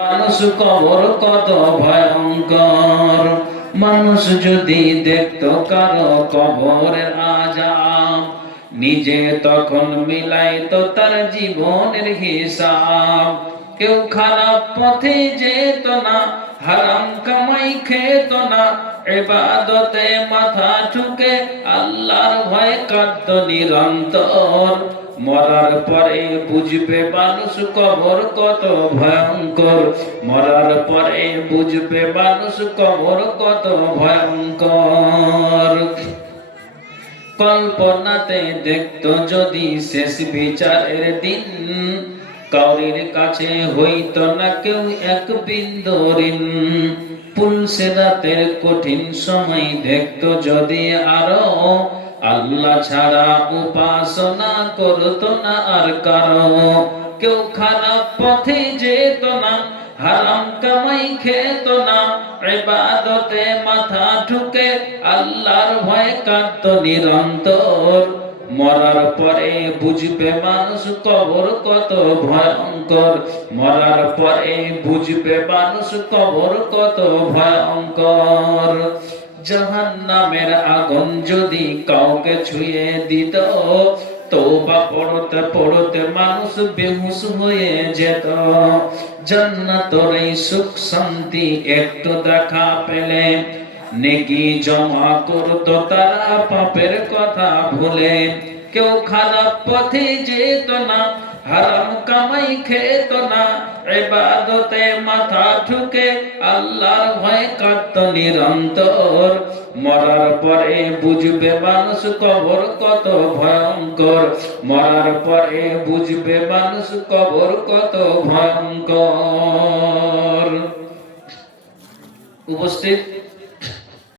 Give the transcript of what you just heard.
মানুষ কবর কত ভয়ঙ্কর। মানুষ যদি দেখত কারও কবরের আজাব, নিজে তখন মিলাই তো তার জীবনের হিসাব। কেউ খারাপ পথে যেত না, হারাম কামাই খেত না এবাদতে মাথা ঠুকে, আল্লাহর ভয় কাঁদত নিরন্তর। মরার পরে বুঝবে মানুষ কবর কত ভয়ঙ্কর। মরার পরে বুঝবে মানুষ কবর কত ভয়ঙ্কর। কল্পনাতে দেখতো যদি শেষ বিচারের দিন কাউরির কাছে হইতো না কেউ এক বিন্দু ঋণ। পুলসে রাতের কঠিন সময় দেখতো যদি আরও। আল্লাহ ছাড়া উপাসনা করতো না আর কারও। কেউ খারাপ পথে যেত না, হারাম কামাই খেত না। ইবাদতে মাথা ঠুকে আল্লাহর ভয় কাঁদত নিরন্তর। মরার পরে বুঝবে মানুষ কবর কত ভয়ঙ্কর। মরার পরে বুঝবে মানুষ কবর কত ভয়ঙ্কর। জাহান নামের আগুন যদি কাউকে ছুঁয়ে দিত তোবা পড়তে পড়তে মানুষ বেহুশ হয়ে যেত। জান্নাতর সুখ শান্তি একটু দেখা পেলে নেকি জমা করতো তারা পাপের কথা ভুলে। কেউ খারাপ পথে যেত না, হারাম কামাই খেত না। ইবাদতে মাথা ঠুকে আল্লাহর ভয় কাঁদত নিরন্তর। মরার পরে বুঝবে মানুষ কবর কত ভয়ঙ্কর। মরার পরে বুঝবে মানুষ কবর কত ভয়ঙ্কর। উপস্থিত